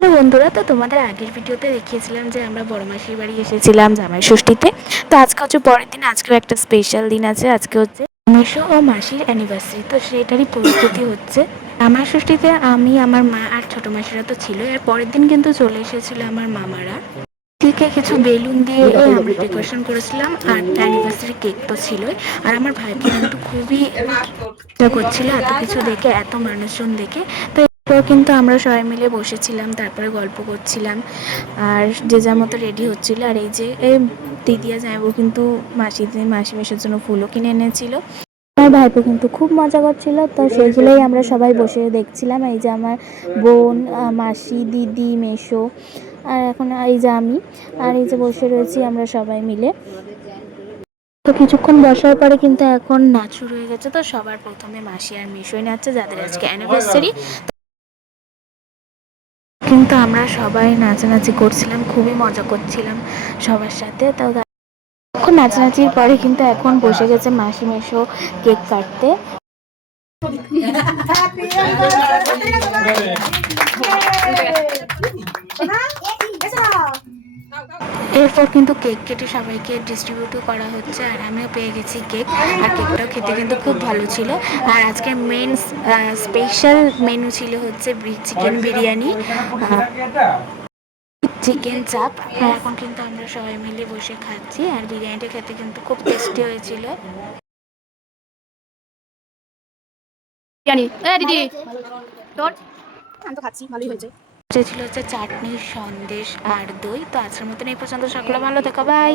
Hello বন্ধুরা, তো তোমাদের আগের ভিডিওতে দেখিয়েছিলাম যে আমরা বড় মাসির বাড়ি এসেছিলাম জামাই ষষ্ঠীতে। তো আজকে হচ্ছে পরের দিন, আজকেও একটা স্পেশাল দিন আছে। আজকে হচ্ছে মেসো ও মাসির অ্যানিভার্সারি, তো সেটারই প্রস্তুতি হচ্ছে। জামাই ষষ্ঠীতে আমি, আমার মা আর ছোটো মাসিরা তো ছিল, এর পরের দিন কিন্তু চলে এসেছিলো আমার মামারা। থেকে কিছু বেলুন দিয়ে আমরা ডেকোরেশন করেছিলাম, আর অ্যানিভার্সারি কেক তো ছিলই। আর আমার ভাইকে কিন্তু খুবই ইচ্ছা করছিল এত কিছু দেখে, এত মানুষজন দেখে। তো এরপর কিন্তু আমরা সবাই মিলে বসেছিলাম, তারপরে গল্প করছিলাম আর যে যার মতো রেডি হচ্ছিল। আর এই যে দিদিয়া জামাইবাবু কিন্তু মাসি মেশোর জন্য ফুলও কিনে এনেছিল। আমার ভাইপো কিন্তু খুব মজা করছিল, তো সেইগুলোই আমরা সবাই বসে দেখছিলাম। এই যে আমার বোন, মাসি, দিদি, মেশো, আর এখন এই যে আমি, আর এই যে বসে রয়েছি আমরা সবাই মিলে। তো কিছুক্ষণ বসার পরে কিন্তু এখন নাচ শুরু হয়ে গেছে। তো সবার প্রথমে মাসি আর মেশোই নাচছে, যাদের আজকে অ্যানিভার্সারি। কিন্তু আমরা সবাই নাচানাচি করছিলাম, খুবই মজা করছিলাম সবার সাথে। তো এখন নাচানাচির পরে কিন্তু এখন বসে গেছে মাসি মেশো কেক কাটতে। এরপর কিন্তু কেক কেটে সবাইকে ডিস্ট্রিবিউটও করা হচ্ছে, আর আমিও পেয়ে গেছি কেক। আর কেকটাও খেতে কিন্তু খুব ভালো ছিল। আর আজকের মেন স্পেশাল মেনু ছিল হচ্ছে চিকেন বিরিয়ানি, চিকেন চাপ। আর এখন কিন্তু আমরা সবাই মিলে বসে খাচ্ছি, আর বিরিয়ানিটা খেতে কিন্তু খুব টেস্টি হয়েছিল। দিদি তোর আমি তো খাচ্ছি, ভালোই হয়েছে। ছিল হচ্ছে চাটনি, সন্দেশ আর দই। তো আজকের মতন এই পর্যন্ত, সকলে ভালো থেকো, বাই।